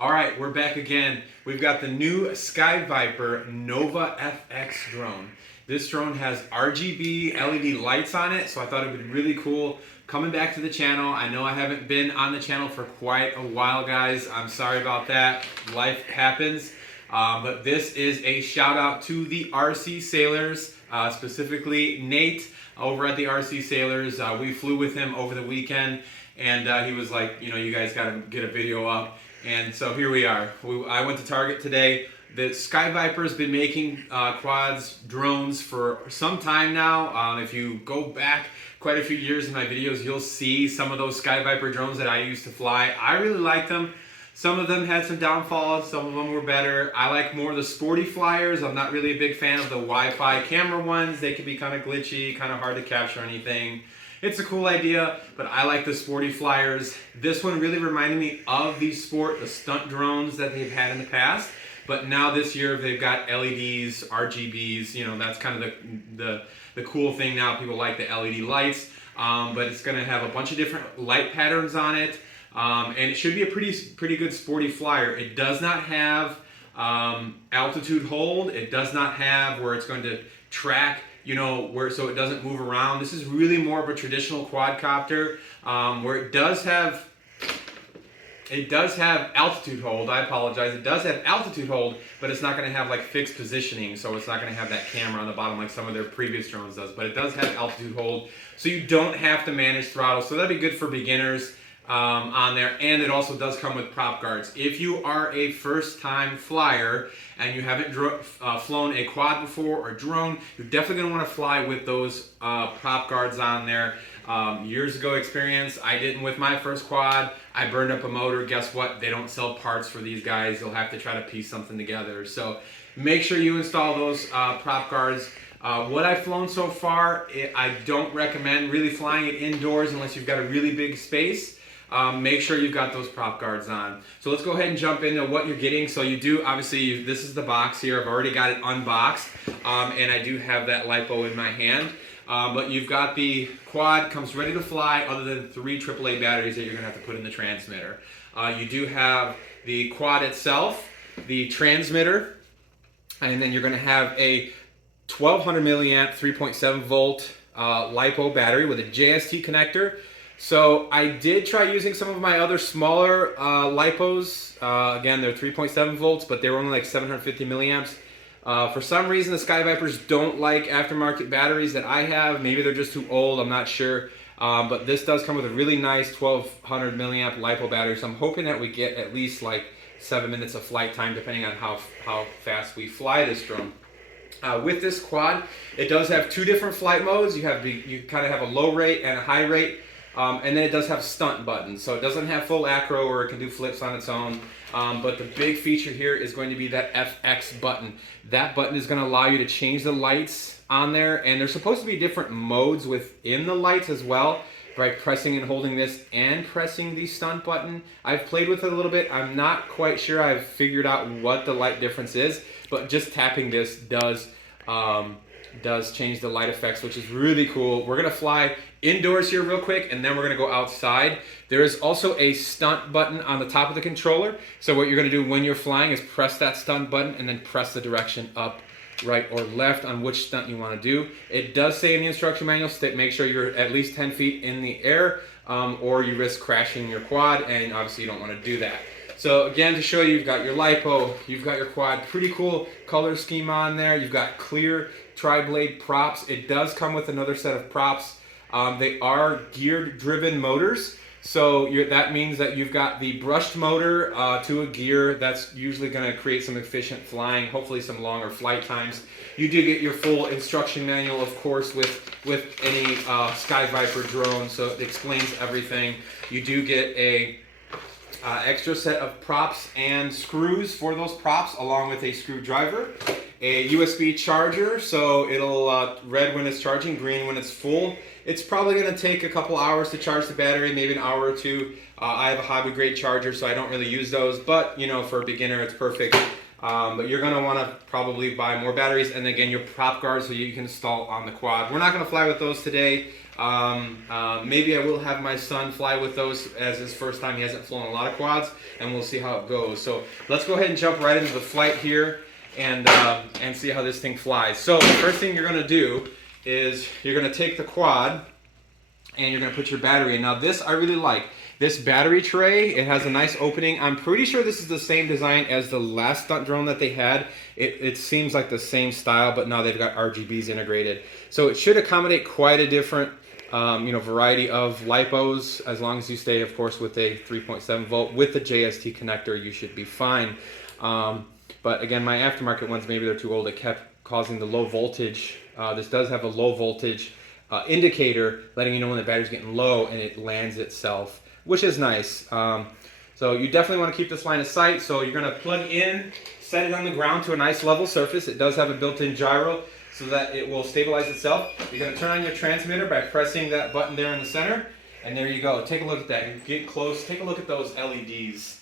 All right, we're back again. We've got the new SKYVIPER Nova FX drone. This drone has RGB LED lights on it, so I thought it would be really cool. Coming back to the channel, I know I haven't been on the channel for quite a while, guys. I'm sorry about that. Life happens. But this is a shout out to the RC Sailors, specifically Nate over at the RC Sailors. We flew with him over the weekend, and he was like, you know, you guys got to get a video up. And so here we are. I went to Target today. The SKYVIPER's been making quads, drones for some time now. If you go back quite a few years in my videos, you'll see some of those SKYVIPER drones that I used to fly. I really liked them. Some of them had some downfalls, some of them were better. I like more of the sporty flyers. I'm not really a big fan of the Wi-Fi camera ones. They can be kind of glitchy, kind of hard to capture anything. It's a cool idea, but I like the sporty flyers. This one really reminded me of the stunt drones that they've had in the past. But now this year they've got LEDs, RGBs. You know, that's kind of the cool thing now. People like the LED lights, but it's going to have a bunch of different light patterns on it, and it should be a pretty good sporty flyer. It does not have altitude hold. It does not have where it's going to track, you know, so it doesn't move around. This is really more of a traditional quadcopter, where it does have altitude hold. I apologize. It does have altitude hold, but it's not going to have like fixed positioning, so it's not going to have that camera on the bottom like some of their previous drones does. But it does have altitude hold, so you don't have to manage throttle. So that'd be good for beginners on there. And it also does come with prop guards. If you are a first-time flyer and you haven't flown a quad before or drone, you're definitely going to want to fly with those prop guards on there. Years ago experience, I didn't with my first quad. I burned up a motor. Guess what? They don't sell parts for these guys. You'll have to try to piece something together. So make sure you install those prop guards. What I've flown so far, I don't recommend really flying it indoors unless you've got a really big space. Make sure you've got those prop guards on. So let's go ahead and jump into what you're getting. So you do, obviously, this is the box here. I've already got it unboxed, and I do have that LiPo in my hand. But you've got the quad, comes ready to fly, other than 3 AAA batteries that you're going to have to put in the transmitter. You do have the quad itself, the transmitter, and then you're going to have a 1200 milliamp 3.7 volt LiPo battery with a JST connector. So I did try using some of my other smaller LiPos. Again, they're 3.7 volts, but they were only like 750 milliamps. For some reason, the SKYVIPERs don't like aftermarket batteries that I have. Maybe they're just too old, I'm not sure. But this does come with a really nice 1200 milliamp LiPo battery. So I'm hoping that we get at least like 7 minutes of flight time, depending on how fast we fly this drone. With this quad, it does have 2 different flight modes. You kind of have a low rate and a high rate. And then it does have stunt buttons, so it doesn't have full acro or it can do flips on its own. But the big feature here is going to be that FX button. That button is going to allow you to change the lights on there, and there's supposed to be different modes within the lights as well, by pressing and holding this and pressing the stunt button. I've played with it a little bit. I'm not quite sure I've figured out what the light difference is, but just tapping this does change the light effects, which is really cool. We're gonna fly indoors here real quick, and then we're gonna go outside. There is also a stunt button on the top of the controller. So what you're gonna do when you're flying is press that stunt button and then press the direction up, right, or left on which stunt you wanna do. It does say in the instruction manual, make sure you're at least 10 feet in the air, or you risk crashing your quad, and obviously you don't wanna do that. So again, to show you, you've got your LiPo, you've got your quad, pretty cool color scheme on there. You've got clear tri-blade props. It does come with another set of props. They are gear-driven motors, so that means that you've got the brushed motor to a gear. That's usually going to create some efficient flying, hopefully some longer flight times. You do get your full instruction manual, of course, with any SKYVIPER drone, so it explains everything. You do get a extra set of props and screws for those props, along with a screwdriver, a USB charger, so it'll red when it's charging, green when it's full. It's probably going to take a couple hours to charge the battery, maybe an hour or 2. I have a hobby grade charger, so I don't really use those, but you know, for a beginner it's perfect. But you're going to want to probably buy more batteries, and again your prop guards so you can install on the quad. We're not going to fly with those today. Maybe I will have my son fly with those as his first time. He hasn't flown a lot of quads, and we'll see how it goes. So let's go ahead and jump right into the flight here and see how this thing flies. So the first thing you're going to do is you're going to take the quad and you're going to put your battery in. Now this I really like. This battery tray, it has a nice opening. I'm pretty sure this is the same design as the last stunt drone that they had. It seems like the same style, but now they've got RGBs integrated. So it should accommodate quite a different variety of lipos, as long as you stay, of course, with a 3.7 volt. With the JST connector, you should be fine. But again, my aftermarket ones, maybe they're too old. It kept causing the low voltage. This does have a low voltage indicator, letting you know when the battery's getting low, and it lands itself, which is nice. So you definitely want to keep this line of sight. So you're going to plug in, set it on the ground to a nice level surface. It does have a built-in gyro so that it will stabilize itself. You're going to turn on your transmitter by pressing that button there in the center, and there you go. Take a look at that. Get close. Take a look at those LEDs.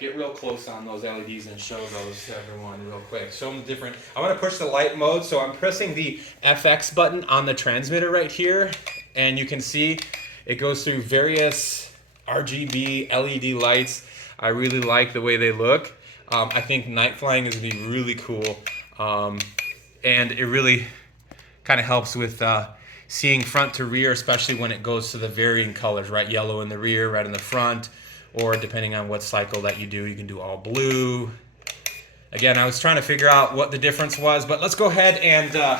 Get real close on those LEDs and show those to everyone real quick. Show them the different. I want to push the light mode, so I'm pressing the FX button on the transmitter right here, and you can see it goes through various RGB LED lights. I really like the way they look. I think night flying is going to be really cool, and it really kind of helps with seeing front to rear, especially when it goes to the varying colors, right? Yellow in the rear, red in the front, or depending on what cycle that you do, you can do all blue. Again, I was trying to figure out what the difference was, but let's go ahead and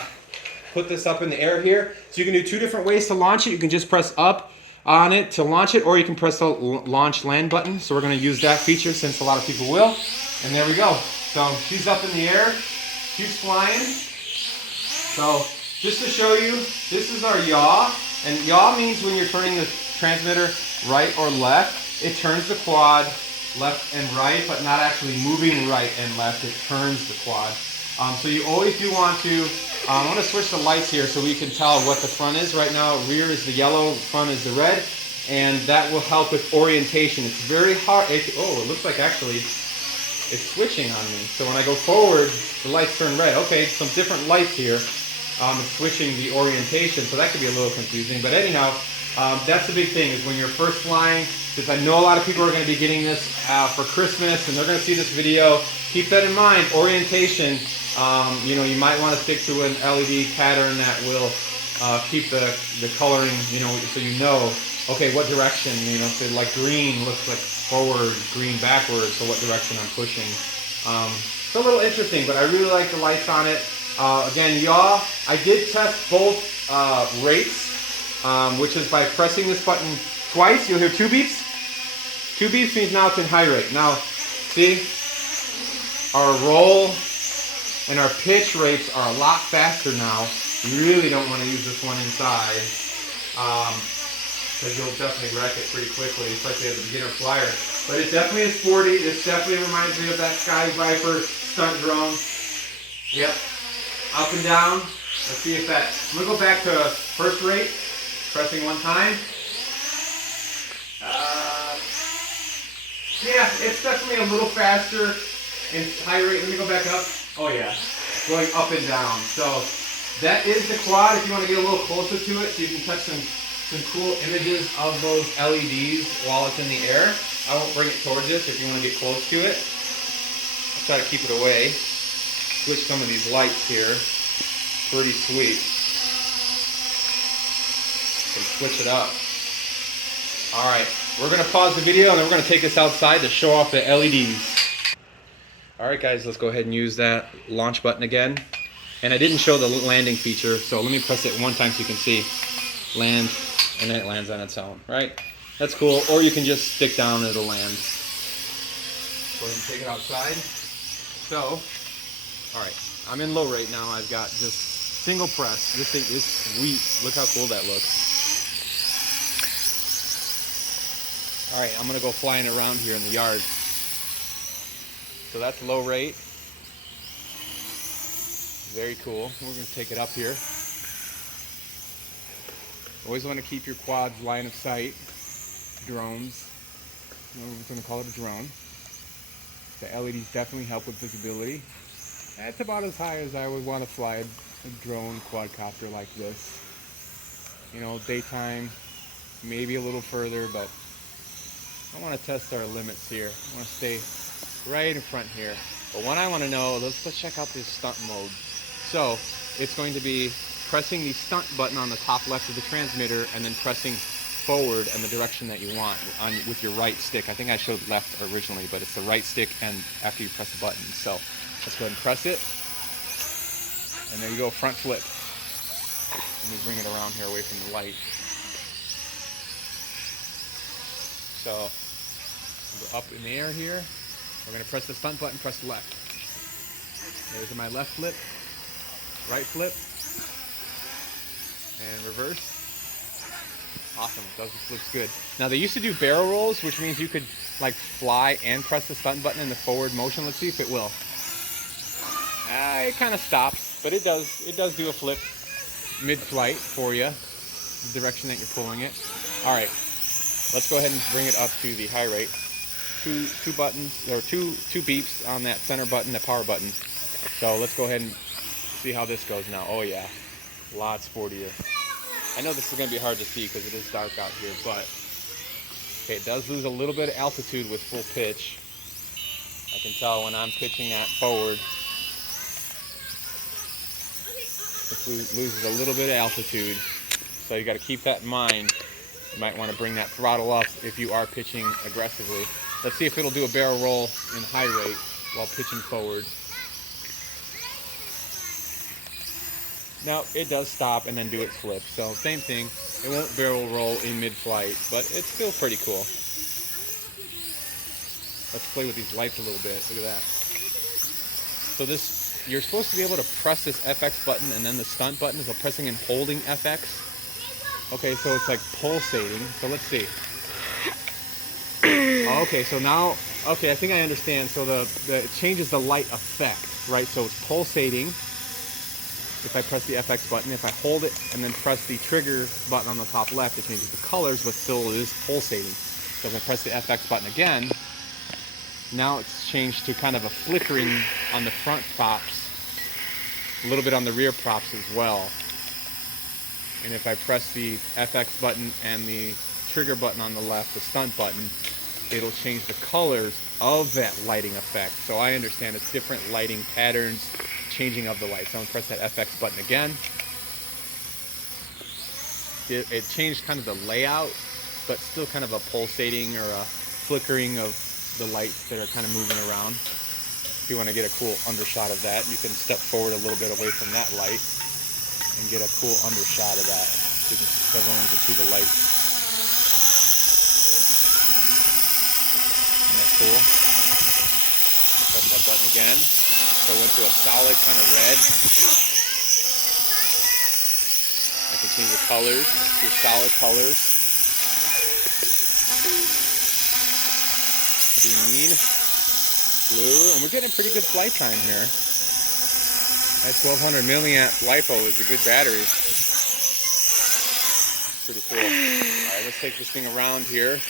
put this up in the air here. So you can do two different ways to launch it. You can just press up on it to launch it, or you can press the launch land button. So we're going to use that feature since a lot of people will. And there we go. So he's up in the air, he's flying. So just to show you, this is our yaw, and yaw means when you're turning the transmitter right or left, it turns the quad left and right, but not actually moving right and left. It turns the quad. So you always do want to, I want to switch the lights here so we can tell what the front is. Right now, rear is the yellow, front is the red, and that will help with orientation. It's very hard. It looks like actually it's switching on me. So when I go forward, the lights turn red. Okay, some different lights here. It's switching the orientation, so that could be a little confusing. But anyhow, that's the big thing, is when you're first flying, because I know a lot of people are going to be getting this for Christmas, and they're going to see this video. Keep that in mind. Orientation, you might want to stick to an LED pattern that will keep the coloring, so okay, what direction, so like green looks like forward, green backwards, so what direction I'm pushing. It's a little interesting, but I really like the lights on it. Again, yaw, I did test both rates, which is by pressing this button twice, you'll hear 2 beeps. 2 beeps means now it's in high rate. Now, see, our roll and our pitch rates are a lot faster now. You really don't want to use this one inside, because you'll definitely wreck it pretty quickly, especially as a beginner flyer. But it definitely is sporty. This definitely reminds me of that SKYVIPER stunt drone. Yep. Up and down. Let's see if that. I'm going to go back to first rate. Pressing one time. Yeah, it's definitely a little faster in high rate. Let me go back up. Oh yeah, going up and down. So that is the quad. If you want to get a little closer to it, so you can touch some cool images of those LEDs while it's in the air. I won't bring it towards us if you want to get close to it. I'll try to keep it away. Switch some of these lights here. Pretty sweet. And switch it up. Alright, we're going to pause the video and then we're going to take this outside to show off the LEDs. Alright guys, let's go ahead and use that launch button again. And I didn't show the landing feature, so let me press it one time so you can see. Land, and then it lands on its own, right? That's cool, or you can just stick down and it'll land. Go ahead and take it outside. So, alright, I'm in low rate now. I've got just single press. This thing is sweet. Look how cool that looks. Alright, I'm going to go flying around here in the yard. So that's low rate. Very cool. We're going to take it up here. Always want to keep your quads line of sight. Drones. We're going to call it a drone. The LEDs definitely help with visibility. That's about as high as I would want to fly a drone quadcopter like this. You know, daytime, maybe a little further, but I want to test our limits here. I want to stay right in front here. But what I want to know, let's check out this stunt mode. So it's going to be pressing the stunt button on the top left of the transmitter and then pressing forward in the direction that you want with your right stick. I think I showed left originally, but it's the right stick and after you press the button. So let's go ahead and press it. And there you go, front flip. Let me bring it around here away from the light. So we'll go up in the air here. We're going to press the stunt button, press the left. There's my left flip, right flip, and reverse. Awesome, those flips good. Now they used to do barrel rolls, which means you could like fly and press the stunt button in the forward motion. Let's see if it will. It kind of stops, but it does do a flip mid-flight for you, the direction that you're pulling it. All right, let's go ahead and bring it up to the high rate. Two buttons, or two beeps on that center button, the power button. So let's go ahead and see how this goes now. Oh yeah, a lot sportier. I know this is going to be hard to see because it is dark out here, but okay, it does lose a little bit of altitude with full pitch. I can tell when I'm pitching that forward, it loses a little bit of altitude. So you got to keep that in mind. You might want to bring that throttle up if you are pitching aggressively. Let's see if it'll do a barrel roll in high rate while pitching forward. Now it does stop and then do its flip. So same thing. It won't barrel roll in mid-flight, but it's still pretty cool. Let's play with these lights a little bit. Look at that. So this, you're supposed to be able to press this FX button and then the stunt button. So pressing and holding FX. Okay, so it's like pulsating. So let's see. Okay, so now, okay, I think I understand. So it changes the light effect, right? So it's pulsating. If I press the FX button, if I hold it and then press the trigger button on the top left, it changes the colors, but still it is pulsating. So if I press the FX button again, now it's changed to kind of a flickering on the front props, a little bit on the rear props as well. And if I press the FX button and the trigger button on the left, the stunt button, it'll change the colors of that lighting effect. So I understand it's different lighting patterns, changing of the light. So I'm going to press that FX button again. It changed kind of the layout, but still kind of a pulsating or a flickering of the lights that are kind of moving around. If you want to get a cool undershot of that, you can step forward a little bit away from that light and get a cool undershot of that. So everyone can see the light. Isn't that cool? Press that button again. So it went to a solid kind of red. I can change the colors to solid colors. Green, blue, and we're getting pretty good flight time here. That 1200 milliamp LiPo is a good battery. Pretty cool. Alright, let's take this thing around here.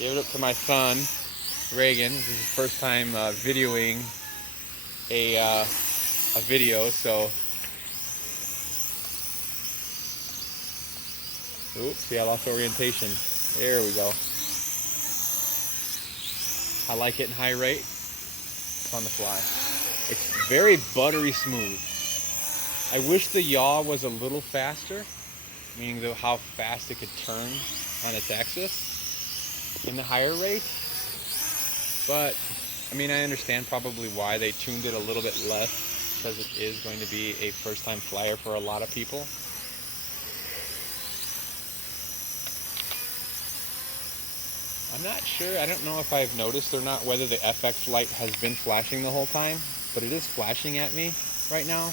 Give it up to my son, Reagan. This is his first time videoing a video, so oops, see, I lost orientation. There we go. I like it in high rate. It's on the fly. It's very buttery smooth. I wish the yaw was a little faster, meaning how fast it could turn on its axis in the higher rate. But, I mean, I understand probably why they tuned it a little bit less, because it is going to be a first-time flyer for a lot of people. I'm not sure, I don't know if I've noticed or not whether the FX light has been flashing the whole time, but it is flashing at me right now.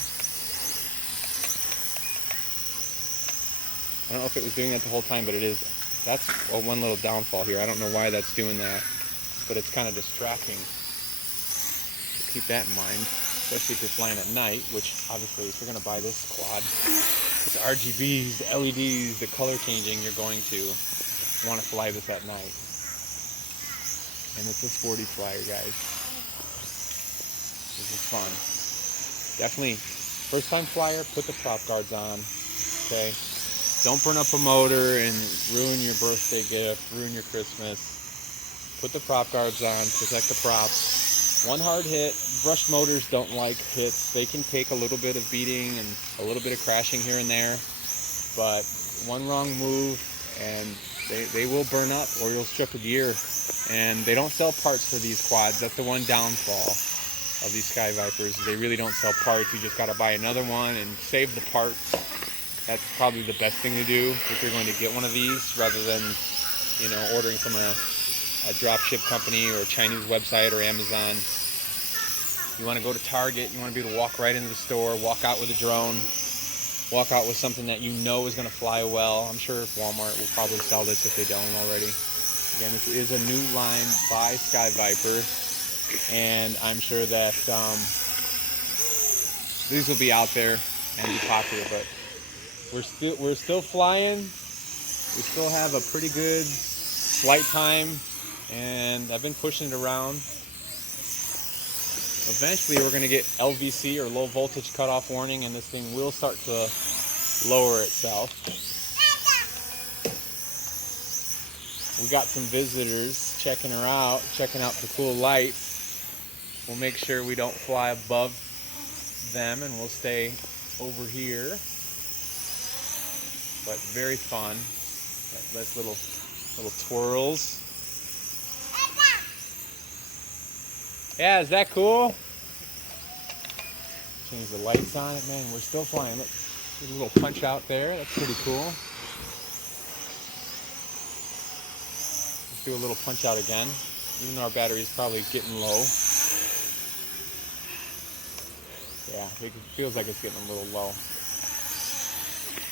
I don't know if it was doing that the whole time, but it is. That's one little downfall here. I don't know why that's doing that, but it's kind of distracting. So keep that in mind, especially if you're flying at night, which obviously if you're going to buy this quad, with the RGBs, the LEDs, the color changing, you're going to want to fly this at night. and it's a sporty flyer, guys. This is fun. Definitely, first time flyer, put the prop guards on, okay? Don't burn up a motor and ruin your birthday gift, ruin your Christmas. Put the prop guards on, protect the props. One hard hit, brushed motors don't like hits. They can take a little bit of beating and a little bit of crashing here and there, but one wrong move and they will burn up, or you'll strip a gear. And they don't sell parts for these quads. That's the one downfall of these SKYVIPERs. They really don't sell parts. You just got to buy another one and save the parts. That's probably the best thing to do if you're going to get one of these, rather than, you know, ordering from a drop ship company or a Chinese website or Amazon. You want to go to Target. You want to be able to walk right into the store, walk out with a drone, walk out with something that you know is going to fly well. I'm sure Walmart will probably sell this if they don't already. Again, this is a new line by SKYVIPER, and I'm sure that these will be out there and be popular. But we're still flying. We still have a pretty good flight time, and I've been pushing it around. Eventually, we're going to get LVC, or low voltage cutoff warning, and this thing will start to lower itself. We got some visitors checking her out, checking out the cool lights. We'll make sure we don't fly above them, and we'll stay over here. But very fun. Got nice little twirls. Yeah, is that cool? Change the lights on it, man. We're still flying. Look, there's a little punch out there. That's pretty cool. Let's do a little punch out again, even though our battery is probably getting low. Yeah, it feels like it's getting a little low.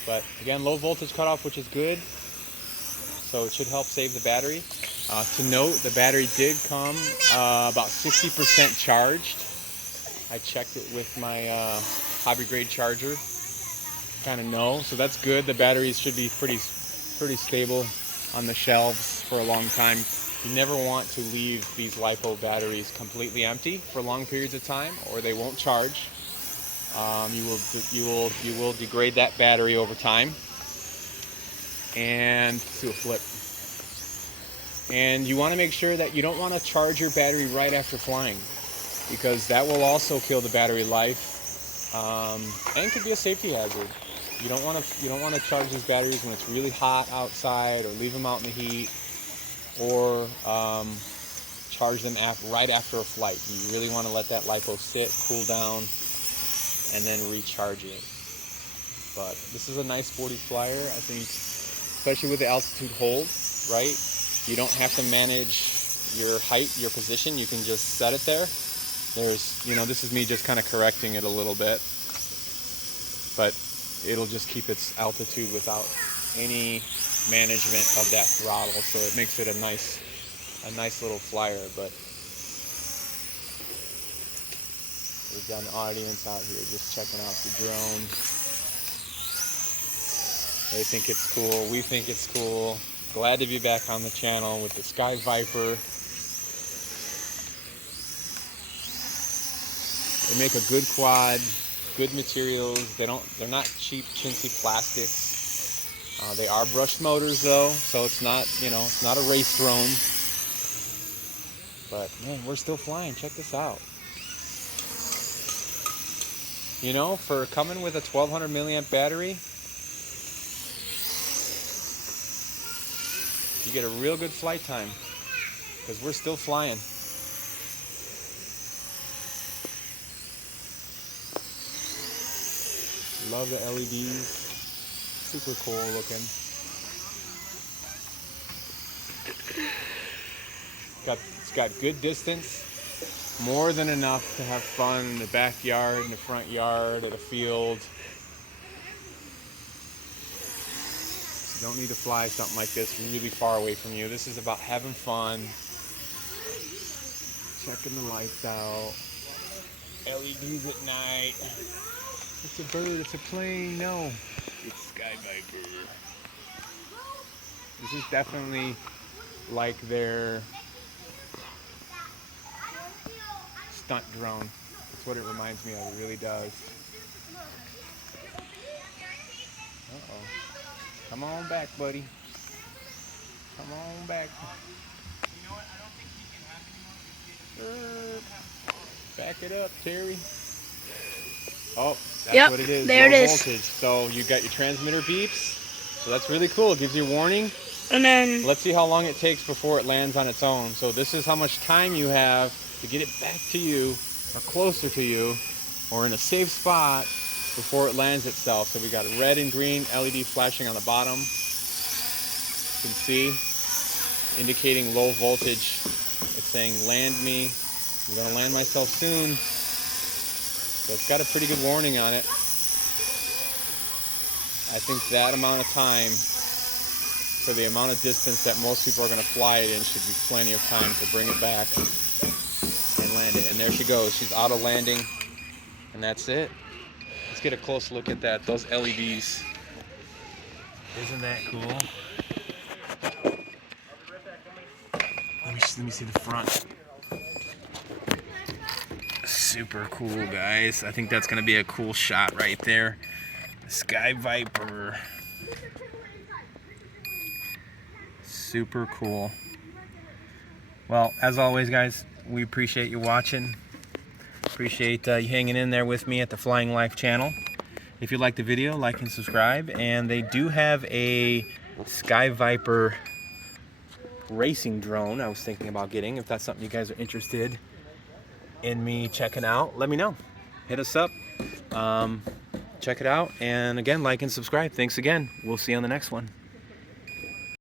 But again, low voltage cutoff, which is good. So it should help save the battery. To note, the battery did come about 60% charged. I checked it with my hobby grade charger. Kind of know, so that's good. The batteries should be pretty stable on the shelves for a long time. You never want to leave these LiPo batteries completely empty for long periods of time, or they won't charge. You will degrade that battery over time. And let's do a flip. And you want to make sure that you don't want to charge your battery right after flying, because that will also kill the battery life, and could be a safety hazard. You don't want to charge these batteries when it's really hot outside, or leave them out in the heat, or charge them right after a flight. You really want to let that LiPo sit, cool down, and then recharge it. But this is a nice sporty flyer, I think, especially with the altitude hold, right? You don't have to manage your height, your position. You can just set it there. This is me just kind of correcting it a little bit, but it'll just keep its altitude without any management of that throttle. So it makes it a nice little flyer. But we've got an audience out here just checking out the drone. They think it's cool. We think it's cool. Glad to be back on the channel with the SKYVIPER. They make a good quad, good materials. They're not cheap, chintzy plastics. They are brushed motors though, so it's not, it's not a race drone. But man, we're still flying. Check this out. For coming with a 1200 milliamp battery, you get a real good flight time, because we're still flying. Love the LEDs. Super cool looking. It's got good distance. More than enough to have fun in the backyard, in the front yard, at a field. You don't need to fly something like this really far away from you. This is about having fun, checking the lights out, LEDs at night. It's a bird, it's a plane, no. It's SKYVIPER. This is definitely like their stunt drone. That's what it reminds me of. It really does. Uh-oh. Come on back, buddy. Come on back. Back it up, Terry. Oh, that's what it is. There Low it is. voltage. So you got your transmitter beeps. So that's really cool. It gives you a warning. And then Let's see how long it takes before it lands on its own. So this is how much time you have to get it back to you, or closer to you, or in a safe spot before it lands itself. So we got a red and green LED flashing on the bottom. You can see, indicating low voltage. It's saying land me. I'm gonna land myself soon. So it's got a pretty good warning on it. I think that amount of time, for the amount of distance that most people are going to fly it in, should be plenty of time to bring it back and land it. And there she goes. She's auto landing, and that's it. Let's get a close look at that. Those LEDs. Isn't that cool? Let me see the front. Super cool, guys. I think that's going to be a cool shot right there. The SKYVIPER. Super cool. Well, as always, guys, we appreciate you watching. Appreciate you hanging in there with me at the Flying Life channel. If you like the video, like and subscribe. And they do have a SKYVIPER racing drone I was thinking about getting. If that's something you guys are interested in me checking out, let me know. Hit us up. Check it out. And again, like and subscribe. Thanks again. We'll see you on the next one.